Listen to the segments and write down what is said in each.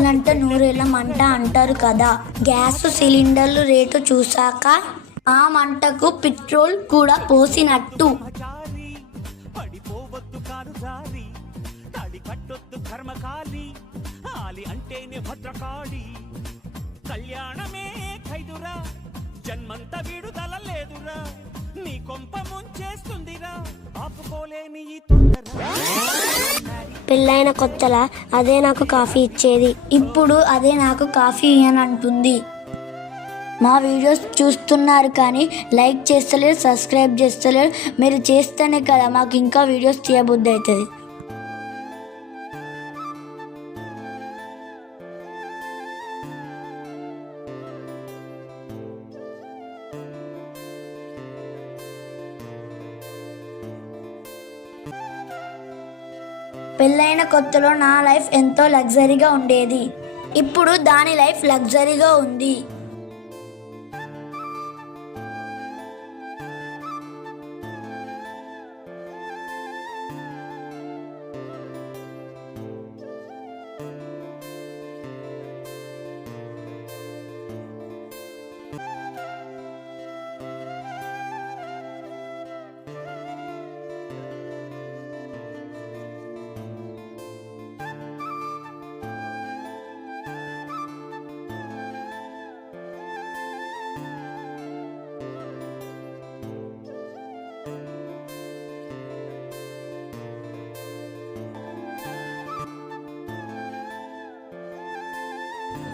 పెళ్ళంటే నూరేళ్ళ మంట అంటారు కదా. గ్యాస్ సిలిండర్లు రేటు చూసాక ఆ మంటకు పెట్రోల్ కూడా పోసినట్టు. కళ్యాణమే ఖైదురా, జన్మంత విడుదల లేదురా, నీ కొంప ముంచేస్తుందిరా, ఆపుకోలేని ఈ తొందర. పెళ్ళైన కొత్తలా అదే నాకు కాఫీ ఇచ్చేది, ఇప్పుడు అదే నాకు కాఫీ ఇయ్యనంటుంది. మా వీడియోస్ చూస్తున్నారు కానీ లైక్ చేస్తలేరు, సబ్స్క్రైబ్ చేస్తలేరు. మీరు చేస్తేనే కదా మాకు ఇంకా వీడియోస్ తీయబుద్ధి అవుతుంది. పెళ్ళైన కొత్తలో నా లైఫ్ ఎంతో లగ్జరీగా ఉండేది. ఇప్పుడు దాని లైఫ్ లగ్జరీగా ఉంది.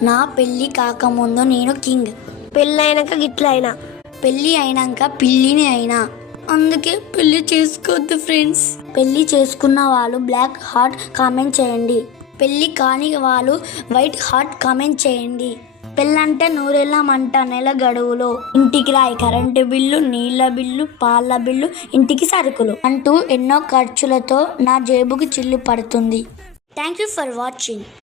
నా పెళ్ళి కాకముందు నేను కింగ్, పెళ్ళైనాక గిట్ల అయినా, పెళ్ళి అయినాక పిల్లిని అయినా. అందుకే పెళ్లి చేసుకోవద్దు ఫ్రెండ్స్. పెళ్లి చేసుకున్న వాళ్ళు బ్లాక్ హార్ట్ కామెంట్ చేయండి. పెళ్లి కాని వాళ్ళు వైట్ హార్ట్ కామెంట్ చేయండి. పెళ్ళంటే నూరేళ్ళ మంట, నెల గడువులో ఇంటికి రాయి, కరెంటు బిల్లు, నీళ్ళ బిల్లు, పాల బిల్లు, ఇంటికి సరుకులు అంటూ ఎన్నో ఖర్చులతో నా జేబుకి చిల్లు పడుతుంది. Thank you for watching.